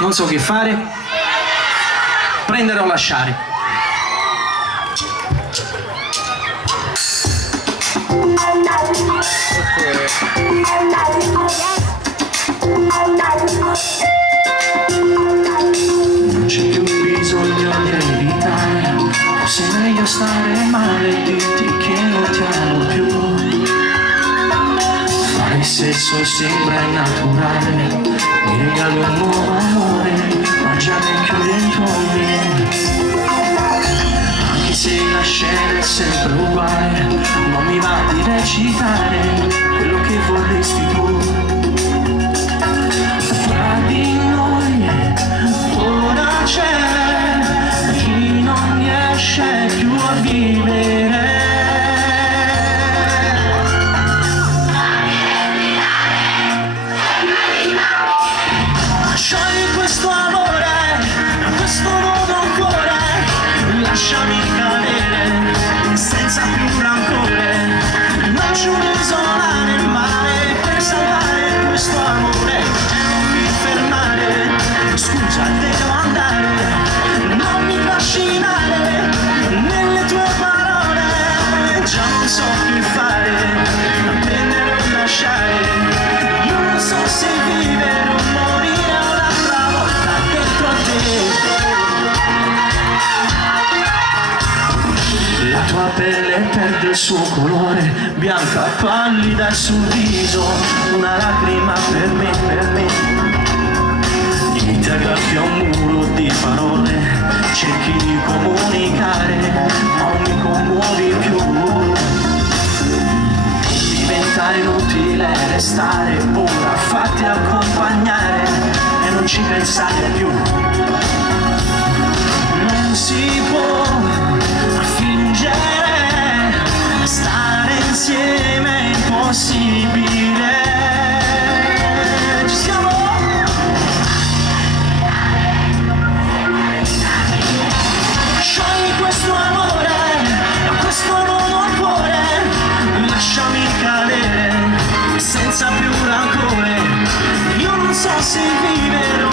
non so che fare, prendere o lasciare. Non c'è più bisogno di evitare, forse è meglio stare male e dirti che non ti amo più. Fare sesso sembra naturale, mi regali un nuovo amore, ma già vecchio dentro me. Anche se la scena è sempre uguale, non mi va di recitare quello che vorresti tu. Tra di noi ora c'è chi non riesce più a vivere. Sciogli questo amore, questo nuovo cuore, lasciami cadere senza più rancore. Non ci un'isola nel mare per salvare questo amore. Non mi fermare, scusa devo andare, non mi trascinare nelle tue parole. Già non so che fare, prendere o lasciare. Io non so se vivere o morire un'altra volta dentro a te. La tua pelle perde il suo colore, bianca pallida sul viso, una lacrima per me, per me. E ti aggrappi a un muro di parole, cerchi di comunicare, ma non mi commuovi più. Diventa inutile restare, ora fatti accompagnare e non ci pensare più. Non si può fingere, stare insieme è impossibile. Ci siamo? Sciogli questo amore, questo nuovo cuore, lasciami cadere senza più rancore. Io non so se vivere